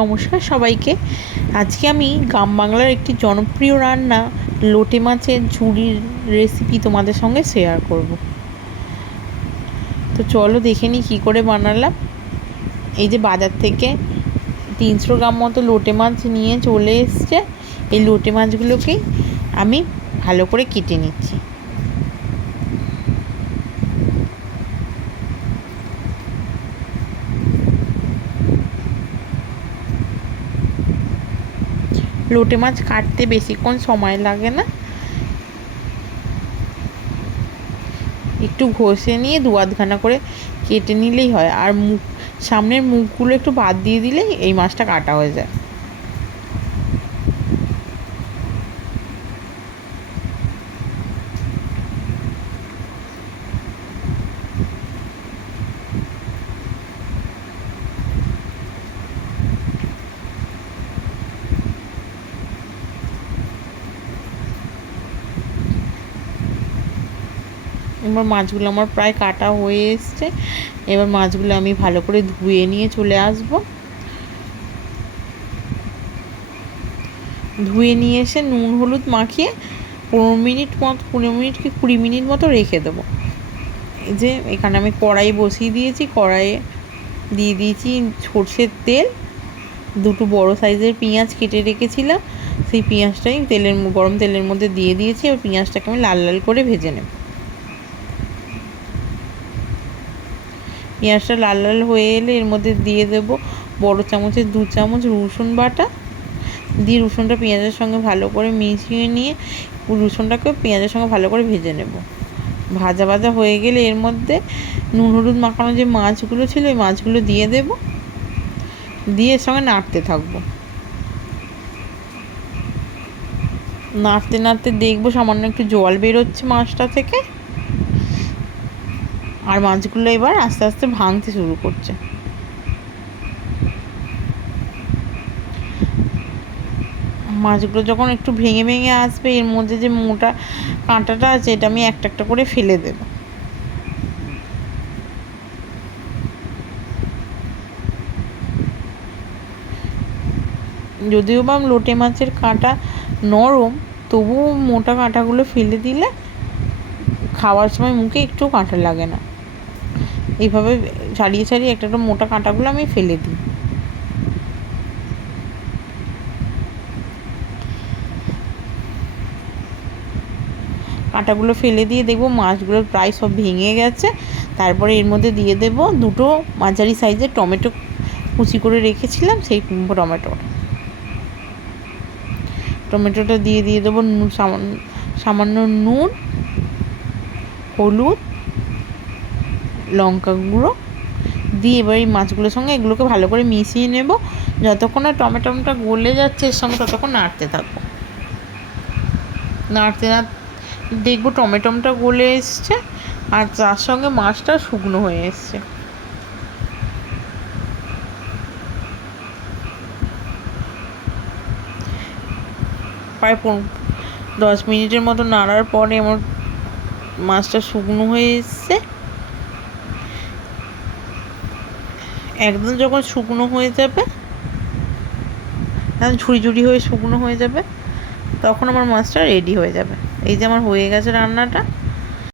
নমস্কার সবাইকে। আজকে আমি গ্রাম বাংলার একটি জনপ্রিয় রান্না, লোটে মাছের ঝুড়ির রেসিপি তোমাদের সঙ্গে শেয়ার করব। তো চলো দেখে নিই কী করে বানালাম। এই যে বাজার থেকে তিনশো গ্রাম মতো লোটে মাছ নিয়ে চলে এসছে। এই লোটে মাছগুলোকেই আমি ভালো করে কেটে নিচ্ছি। লোটে মাছ কাটতে বেশিক্ষণ সময় লাগে না। একটু ঘষে নিয়ে দু আধখানা করে কেটে নিলেই হয়। আর মুখ সামনের মুখগুলো একটু বাদ দিয়ে দিলেই এই মাছটা কাটা হয়ে যায়। এবার মাছগুলো আমার প্রায় কাটা হয়ে এসছে। এবার মাছগুলো আমি ভালো করে ধুয়ে নিয়ে চলে আসব। ধুয়ে নিয়ে এসে নুন, হলুদ মাখিয়ে পনেরো মিনিট মতো, পনেরো মিনিট কি কুড়ি মিনিট মতো রেখে দেবো। এই যে এখানে আমি কড়াই বসিয়ে দিয়েছি, কড়াইয়ে দিয়ে দিয়েছি সর্ষের তেল। দুটো বড় সাইজের পেঁয়াজ কেটে রেখেছিলাম। সেই পেঁয়াজটাই তেলের, গরম তেলের মধ্যে দিয়ে দিয়েছি। এবার পেঁয়াজটাকে আমি লাল লাল করে ভেজে নেব। পেঁয়াজটা লাল লাল হয়ে এলে এর মধ্যে দিয়ে দেবো বড় চামচের দু চামচ রসুন বাটা। দিয়ে রসুনটা পেঁয়াজের সঙ্গে ভালো করে মিশিয়ে নিয়ে রসুনটাকে পেঁয়াজের সঙ্গে ভালো করে ভেজে নেব। ভাজা ভাজা হয়ে গেলে এর মধ্যে নুন হলুদ মাখানো যে মাছগুলো ছিল ওই মাছগুলো দিয়ে দেব। দিয়ে এর সঙ্গে নাড়তে থাকব। নাড়তে নাড়তে দেখব সামান্য একটু জল বেরোচ্ছে মাছটা থেকে। আর মাছগুলো এবার আস্তে আস্তে ভাঙতে শুরু করছে। মাছগুলো যখন একটু ভেঙে ভেঙে আসবে, এর মধ্যে যে মোটা কাঁটাটা আছে, এটা আমি একটা একটা করে ফেলে দেব। যদিও বা লোটে মাছের কাঁটা নরম, তবুও মোটা কাঁটাগুলো ফেলে দিলে খাওয়ার সময় মুখে একটু কাঁটা লাগে না। এইভাবে ছাড়িয়ে ছাড়িয়ে একটা একটা মোটা কাঁটাগুলো আমি ফেলে দিই। কাঁটাগুলো ফেলে দিয়ে দেখব মাছগুলো প্রায় সব ভেঙে গেছে। তারপরে এর মধ্যে দিয়ে দেব দুটো মাঝারি সাইজের টমেটো কুচি করে রেখেছিলাম, সেই টমেটো। টমেটোটা দিয়ে দিয়ে দেবো সামান্য সামান্য নুন, হলুদ লঙ্কা গুঁড়ো দিয়ে এবার এই মাছগুলোর সঙ্গে এগুলোকে ভালো করে মিশিয়ে নেব। যতক্ষণ না টমেটোটা গলে যাচ্ছে, এর সঙ্গে ততক্ষণ নাড়তে থাকব। নাড়তে না, দেখব টমেটোটা গলে এসছে আর তার সঙ্গে মাছটা শুকনো হয়ে এসছে। প্রায় দশ মিনিটের মতো নাড়ার পরে আমার মাছটা শুকনো হয়ে এসছে। একদম যখন শুকনো হয়ে যাবে একদম ঝুড়ি ঝুড়ি হয়ে শুকনো হয়ে যাবে, তখন আমার মাছটা রেডি হয়ে যাবে। এই যে আমার হয়ে গেছে রান্নাটা।